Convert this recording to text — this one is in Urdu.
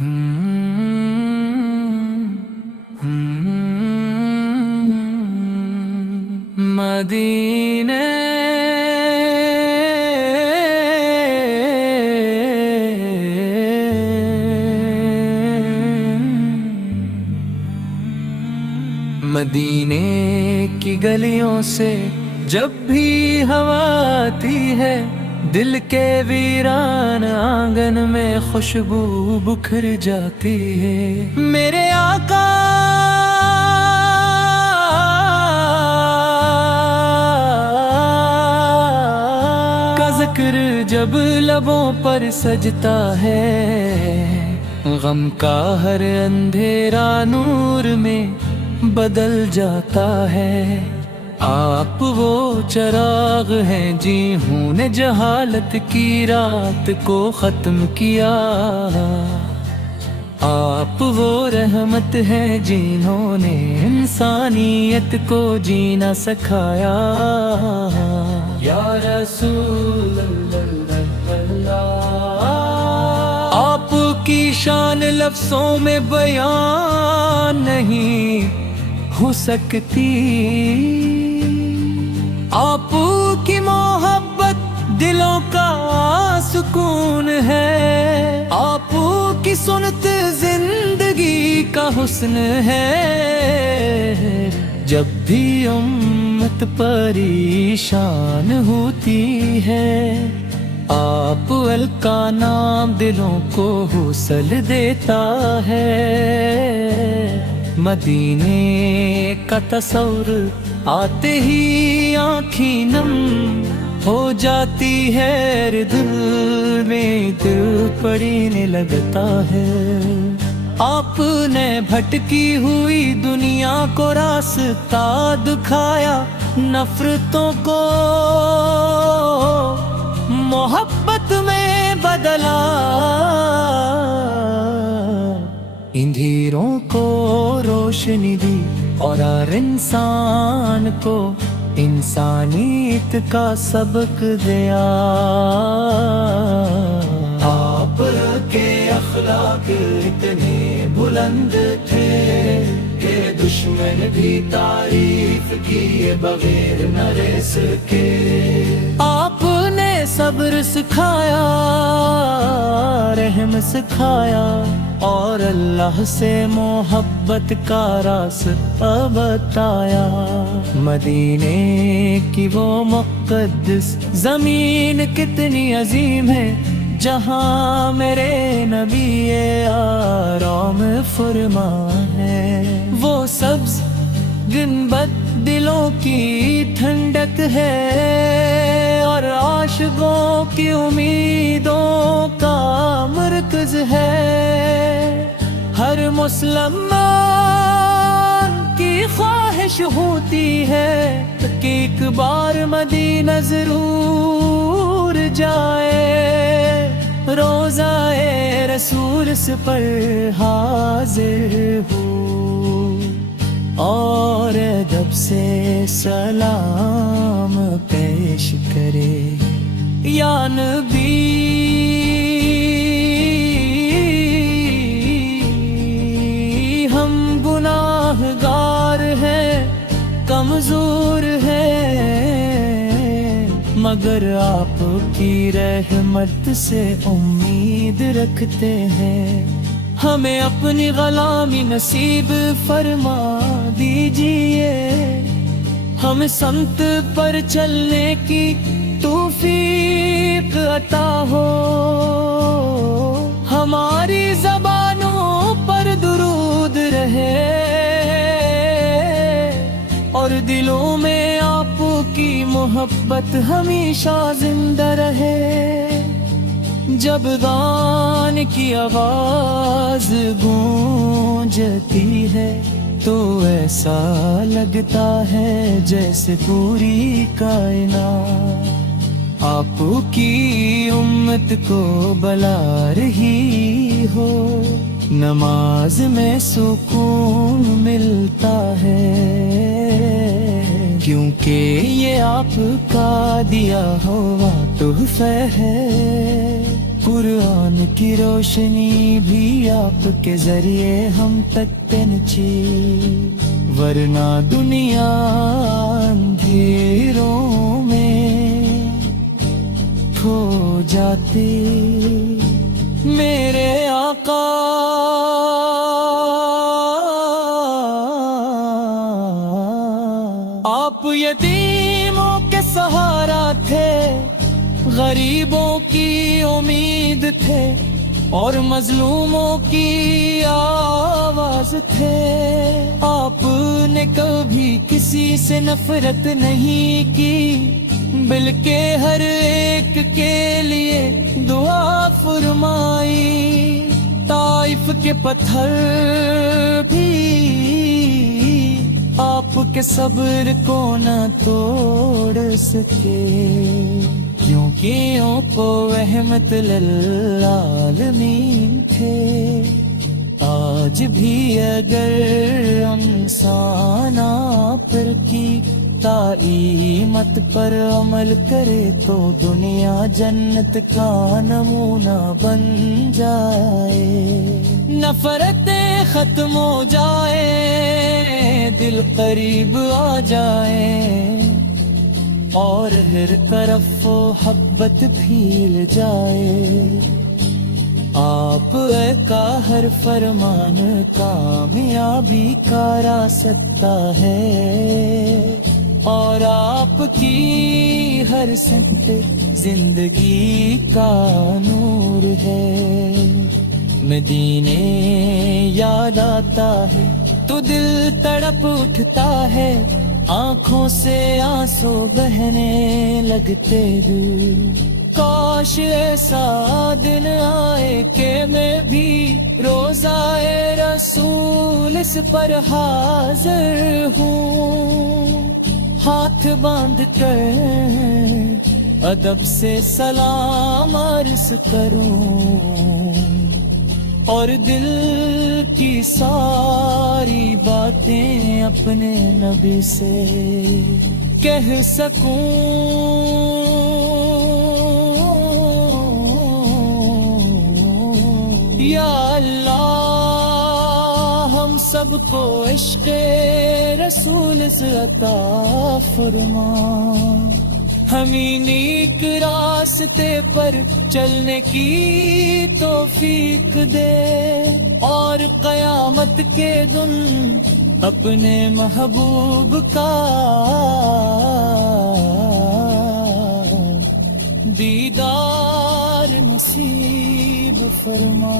مدینے مدینے کی گلیوں سے جب بھی ہوا آتی ہے، دل کے ویران آنگن میں خوشبو بکھر جاتی ہے۔ میرے آقا کا ذکر جب لبوں پر سجتا ہے، غم کا ہر اندھیرا نور میں بدل جاتا ہے۔ آپ وہ چراغ ہیں جنہوں نے جہالت کی رات کو ختم کیا، آپ وہ رحمت ہیں جنہوں نے انسانیت کو جینا سکھایا۔ یا رسول اللہ، آپ کی شان لفظوں میں بیان نہیں ہو سکتی، آپ کی محبت دلوں کا سکون ہے، آپ کی سنت زندگی کا حسن ہے۔ جب بھی امت پریشان ہوتی ہے، آپ کا نام دلوں کو حوصلہ دیتا ہے۔ مدینے کا تصور آتے ہی آنکھیں نم ہو جاتی ہے، دل میں دل پڑنے لگتا ہے۔ آپ نے بھٹکی ہوئی دنیا کو راستہ دکھایا، نفرتوں کو محبت میں بدلا، اندھیروں کو روشنی دی اور ہر انسان کو انسانیت کا سبق دیا۔ آپ کے اخلاق اتنے بلند تھے کہ دشمن بھی تعریف کیے بغیر نہ رہ سکے۔ آپ نے صبر سکھایا، رحم سکھایا اور اللہ سے محبت کا راستہ بتایا۔ مدینے کی وہ مقدس زمین کتنی عظیم ہے، جہاں میرے نبی آرام فرمان ہے۔ وہ سبز گنبد دلوں کی ٹھنڈک ہے اور عاشقوں کی امیدوں کا مرکز ہے۔ ہر مسلمان کی خواہش ہوتی ہے کہ ایک بار مدینہ ضرور جائے، روضہ رسول پر حاضر ہو اور ادب سے سلام پیش کرے۔ یا نبی ہم گناہ گار ہیں، کمزور ہیں، مگر آپ کی رحمت سے امید رکھتے ہیں۔ ہمیں اپنی غلامی نصیب فرما دیجئے، ہم سمت پر چلنے کی توفیق عطا ہو، ہماری زبانوں پر درود رہے اور دلوں میں آپ کی محبت ہمیشہ زندہ رہے۔ جب گان کی آواز گونجتی ہے تو ایسا لگتا ہے جیسے پوری کائنات آپ کی امت کو بلا رہی ہو۔ نماز میں سکون ملتا ہے کیونکہ یہ آپ کا دیا ہوا تحفہ ہے۔ قرآن کی روشنی بھی آپ کے ذریعے ہم تک پہنچی، ورنہ دنیا اندھیروں میں کھو جاتی۔ میرے آقا آپ یتیموں کے سہارا تھے، غریبوں کی امید تھے، اور مظلوموں کی آواز تھے۔ آپ نے کبھی کسی سے نفرت نہیں کی، بلکہ ہر ایک کے لیے دعا فرمائی۔ طائف کے پتھر بھی آپ کے صبر کو نہ توڑ سکے، کیونکہ وہ رحمت للعالمین تھے۔ آج بھی اگر انسان آپ کی تعلیمات پر عمل کرے تو دنیا جنت کا نمونہ بن جائے، نفرتیں ختم ہو جائے، دل قریب آ جائے، اور ہر طرف محبت پھیل جائے۔ آپ کا ہر فرمان کامیابی کا راستہ ہے، اور آپ کی ہر سمت زندگی کا نور ہے۔ مدینے یاد آتا ہے تو دل تڑپ اٹھتا ہے، آنکھوں سے آنسو بہنے لگتے دل۔ کاش ایسا دن آئے کہ میں بھی روزائے رسول اس پر حاضر ہوں، ہاتھ باندھ کر ادب سے سلام عرض کروں، اور دل کی ساری باتیں اپنے نبی سے کہہ سکوں۔ یا اللہ ہم سب کو عشق رسول سے عطا فرما، ہمیں نیک راستے پر چلنے کی توفیق دے، اور قیامت کے دن اپنے محبوب کا دیدار نصیب فرما۔